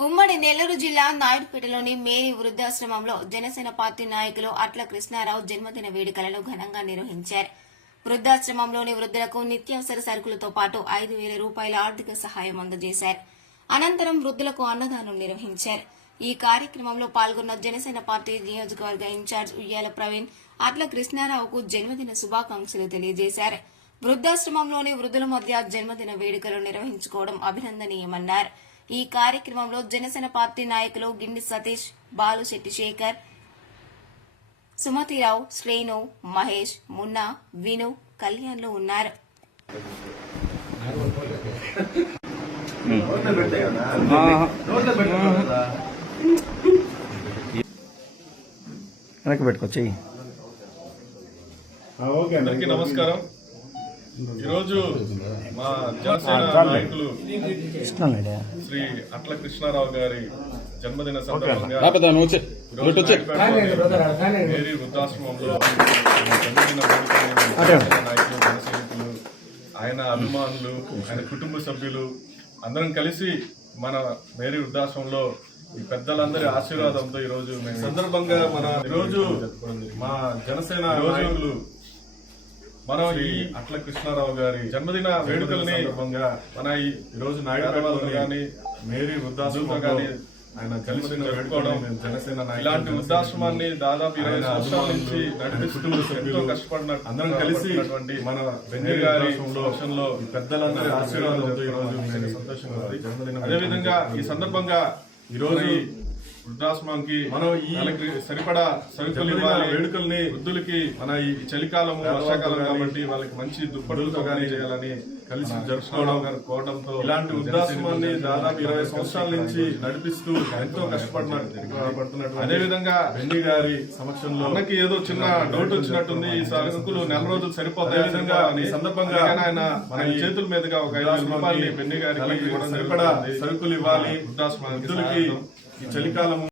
ఉమ్మడి నెల్లూరు జిల్లా నాయుడుపేటలోని మేరీ వృద్ధాశ్రమంలో జనసేన పార్టీ నాయకులు అట్ల కృష్ణారావు జన్మదిన వేడుకలను ఘనంగా నిర్వహించారు. వృద్ధాశ్రమంలోని వృద్ధులకు నిత్యావసర సరుకులతో పాటు ఐదు వేల రూపాయల ఆర్థిక సహాయం అందజేశారు. అనంతరం వృద్ధులకు అన్నదానం నిర్వహించారు. ఈ కార్యక్రమంలో పాల్గొన్న జనసేన పార్టీ నియోజకవర్గ ఇన్ఛార్జ్ ఉయ్యాల ప్రవీణ్ అట్ల కృష్ణారావుకు జన్మదిన శుభాకాంక్షలు తెలియజేశారు. వృద్ధాశ్రమంలోని వృద్ధుల మధ్య జన్మదిన వేడుకలు నిర్వహించుకోవడం అభినందనీయమన్నారు. ఈ కార్యక్రమంలో జనసేన పార్టీ నాయకులు గిండి సతీష్ బాలుశెట్టి శేఖర్ సుమతిరావు శ్రేణు మహేష్ మున్నా విను కళ్యాణ్లు ఉన్నారు. వెనక్కి పెట్టుకో చెయ్యి. అందరికీ నమస్కారం. ఈరోజు మా జనసేన నాయకులు శ్రీ అట్ల కృష్ణారావు గారి జన్మదిన సందర్భంగా ఈరోజు మేరీ వృద్ధాశ్రమంలో జన్మదిన వేడుకలను జనసేన నాయకులు జనసైనికులు ఆయన అభిమానులు ఆయన కుటుంబ సభ్యులు అందరం కలిసి మన మేరీ వృద్ధాశ్రమంలో ఈ పెద్దలందరి ఆశీర్వాదంతో ఈ రోజు మేము సందర్భంగా మన ఈరోజు మా జనసేన నాయకులు మనం ఈ అట్ల కృష్ణారావు గారి జన్మదిన వేడుకల్ని సందర్భంగా మన ఈ రోజు నాయుడు గాని మేరీ వృద్ధాశ్రమం గాని ఆయన కలిసి పెట్టుకోవడం జనసేన ఇలాంటి వృద్ధాశ్రమాన్ని దాదాపు ఇరవై సంవత్సరాల నుంచి నడిపిస్తూ ఎంతో కష్టపడిన అందరం కలిసి మన బెంగళూరు గారి సంవత్సరంలో పెద్దలందరి ఆశీర్వాదంతో ఈ రోజు సంతోషంగా అదేవిధంగా ఈ సందర్భంగా ఈ రోజు వృద్ధాశ్రమానికి మనం ఈ సరిపడా సరుకులు ఇవ్వాలి. వేడుకల్ని వృద్ధులకి మన ఈ చలికాలము వర్షాకాలం కాబట్టి వాళ్ళకి మంచి దుప్పటులతో కానీ చేయాలని కలిసి జరుపుకోవడం కోవడంతో ఇలాంటి వృద్ధాశ్రమాన్ని దాదాపు ఇరవై సంవత్సరాల నుంచి నడిపిస్తూ ఎంతో కష్టపడుతున్నట్టు అదే విధంగా బెన్ని గారి సమక్షంలో మనకి ఏదో చిన్న డౌట్ వచ్చినట్టుంది ఈ సరుకులు నెల రోజులు సరిపోతాయి విధంగా ఈ సందర్భంగా ఆయన. మన చేతుల మీదుగా ఒక ఐదు రూపాయలు బెన్ని గారికి సరిపడా సరుకులు ఇవ్వాలి. వృద్ధాశ్రమానికి ఈ చలికాలము